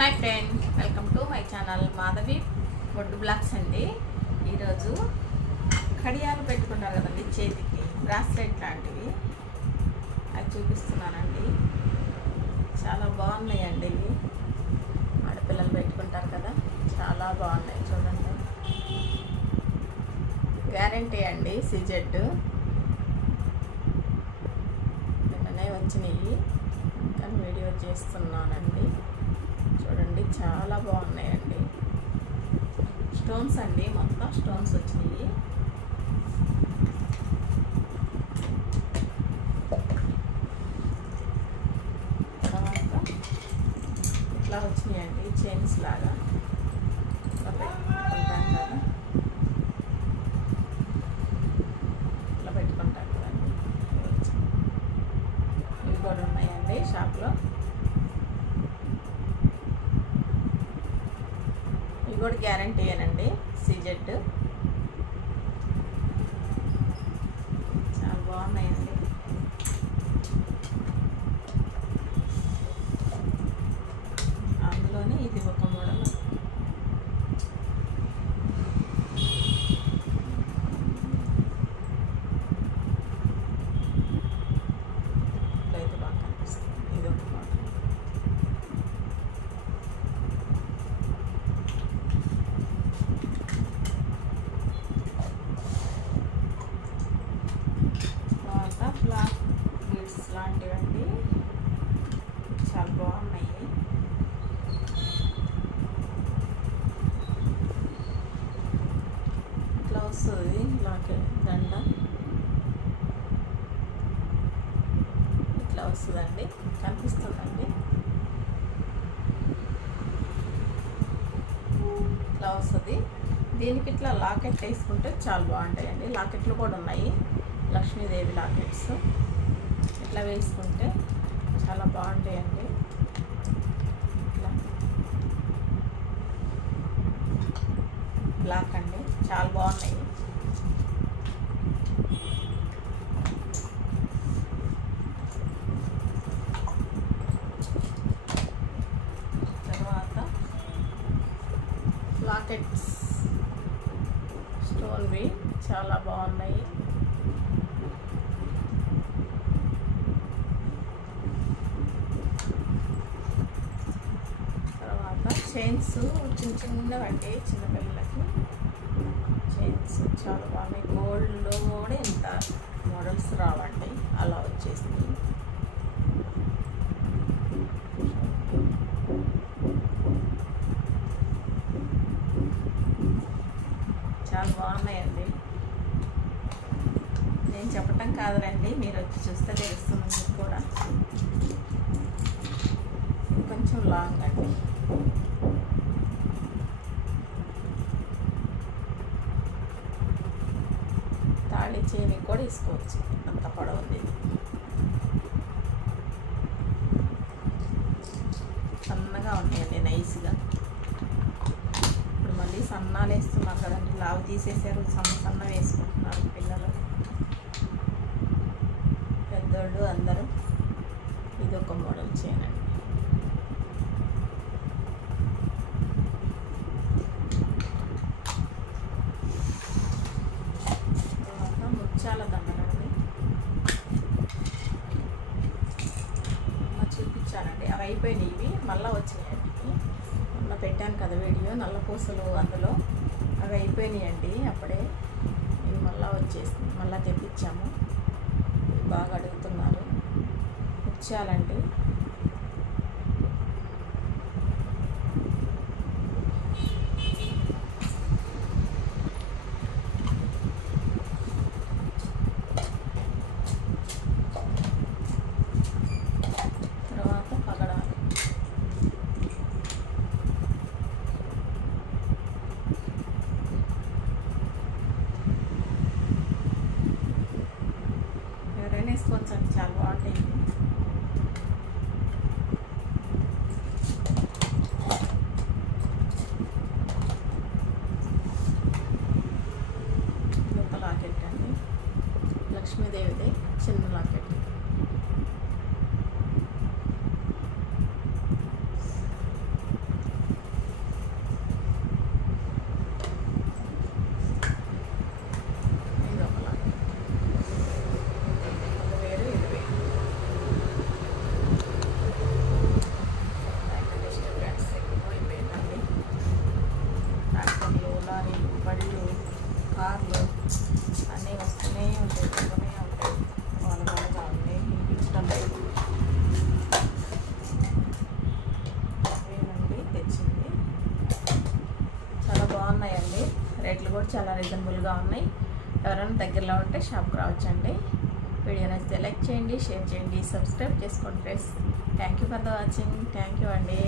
Hi friend, welcome to my channel Madhavi wood blogs అండి. ఈరోజు కడియాలు పెట్టుకుంటారు కదండి చేతికి, బ్రాస్లెట్ లాంటివి అవి చూపిస్తున్నానండి. చాలా బాగున్నాయండి ఇవి. ఆడపిల్లలు పెట్టుకుంటారు కదా, చాలా బాగున్నాయి చూడండి. గ్యారంటీ అండి, సిజెడ్ నిన్ననే వచ్చినాయి కానీ వీడియో చేస్తున్నానండి. చూడండి చాలా బాగున్నాయండి. స్టోన్స్ అండి, మొత్తం స్టోన్స్ వచ్చినాయి. తర్వాత ఇట్లా వచ్చినాయండి, చైన్స్ లాగా ఇట్లా పెట్టుకుంటాం కదా, ఇట్లా పెట్టుకుంటాం కదండి. ఇవి కూడా ఉన్నాయండి షాప్లో. ఇవి కూడా గ్యారంటీ ఏనండి, సిజెడ్. చాలా బాగున్నాయండి. అందులోనే ఇది ఒక మోడల్. ఇట్లయితే బాగా కనిపిస్తుంది. ఇది ఒక మోడల్. బ్లాక్ బీడ్స్ లాంటివండి, చాలా బాగున్నాయి. ఇట్లా వస్తుంది లాకెట్ దండ, ఇట్లా వస్తుందండి, కనిపిస్తుందండి. ఇట్లా వస్తుంది. దీనికి ఇట్లా లాకెట్ వేసుకుంటే చాలా బాగుంటాయండి. లాకెట్లు కూడా ఉన్నాయి, లక్ష్మీదేవి లాకెట్స్. ఇట్లా వేసుకుంటే చాలా బాగుంటాయండి. ఇట్లా బ్లాక్ అండి, చాలా బాగున్నాయి. తర్వాత లాకెట్స్ స్టోన్వి చాలా బాగున్నాయి. చైన్స్ చిన్న చిన్నవండి, చిన్నపిల్లలకి చైన్స్ చాలా బాగున్నాయి. గోల్డ్లో కూడా ఇంత మోడల్స్ రావండి, అలా వచ్చేసింది. చాలా బాగున్నాయండి. నేను చెప్పటం కాదురండి, మీరు వచ్చి చూస్తే తెలుస్తుంది మీకు కూడా. కొంచెం లాంగ్ అండి. తాళి చైన్ కూడా తీసుకోవచ్చు, అంత పొడవుంది. సన్నగా ఉంటాయండి, నైస్గా. ఇప్పుడు మళ్ళీ సన్నాలు వేస్తున్నారు కదండి, లావు తీసేసారు, సన్న వేసుకుంటున్నారు పిల్లలు, పెద్దోళ్ళు అందరూ. ఇది ఒక మోడల్ చైన్ అండి. చాలా దండలండి చూపించానండి, అవి అయిపోయినాయి. ఇవి మళ్ళీ వచ్చినాయండి, మొన్న పెట్టాను కదా వీడియో, నల్ల పూసలు అందులో. అవి అయిపోయినాయండి అప్పుడే. ఇవి మళ్ళీ వచ్చేసింది, మళ్ళీ తెప్పించాము. ఇవి బాగా అడుగుతున్నారు. ముత్యాలండి, వేసుకోవచ్చండి, చాలా బాగుంటాయి. ఒక లాకెట్ అండి, లక్ష్మీదేవిది చిన్న లాకెట్. చాలా రీజనబుల్గా ఉన్నాయి. ఎవరైనా దగ్గరలో ఉంటే షాప్కి రావచ్చండి. వీడియో నచ్చితే లైక్ చేయండి, షేర్ చేయండి, సబ్స్క్రైబ్ చేసుకోండి friends. Thank you for the watching. Thank you అండి.